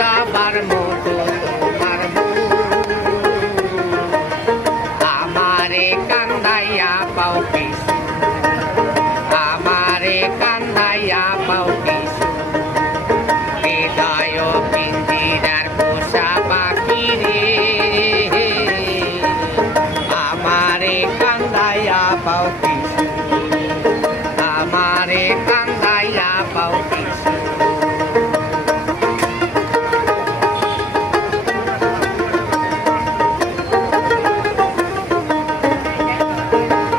যাবার মতো তোমার আমারে কান্দাইয়া পাও কিছু আমারে কান্দাইয়া পাও কিছু হৃদয় পিঞ্জিরার পোষা পাখি রে আমারে কান্দাইয়া পাও কিছু আমারে কান্দাইয়া পাও কিছু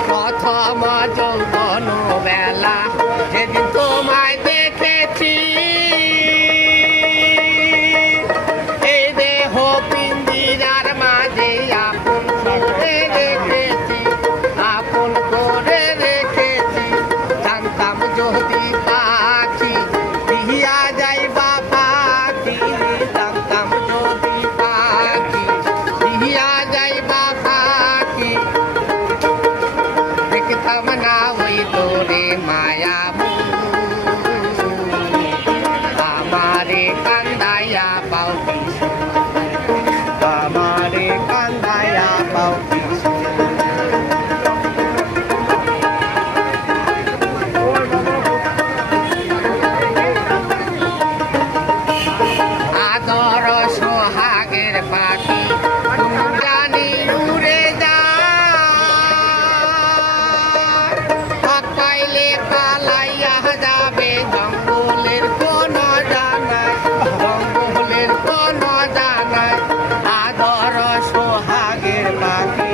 প্রথম যৌবন বেলা যেদিন তোমায় দেখেছি এই দেহ পিঞ্জিরার মাঝে আপন করে রেখেছি আপন করে রেখেছি জানতাম যদি পাখি দিয়া যাইবা পাখি জানতাম যদি পাখি দিয়া যাইবা পাখি দেখতাম না ওই তোরে মায়া আমারে কান্দাইয়া পাও কিছু আমারে কান্দাইয়া পাও কিছু আদর সোহাগের পাখি জানি উড়ে পাইলে পালাইয়া যাবে জঙ্গলের কোন জানায় জঙ্গলের কোন জানায় আদর সোহাগের পাখি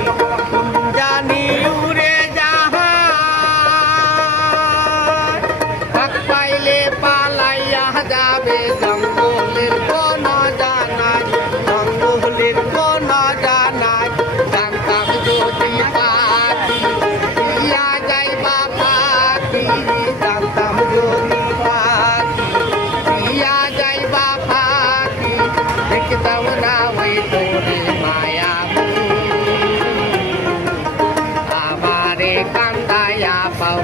জানি উড়ে যাহার পাইলে পালাইয়া যাবে জঙ্গলের কোন জানায় জঙ্গলের কোন জানায় জানতাম যদি পাখি দিয়া যাইবা পাখি জানতাম যদি পাখি দিয়া যাইবা পাখি দেখতাম না ওই তোরে মায়া আমারে কান্দাইয়া পাও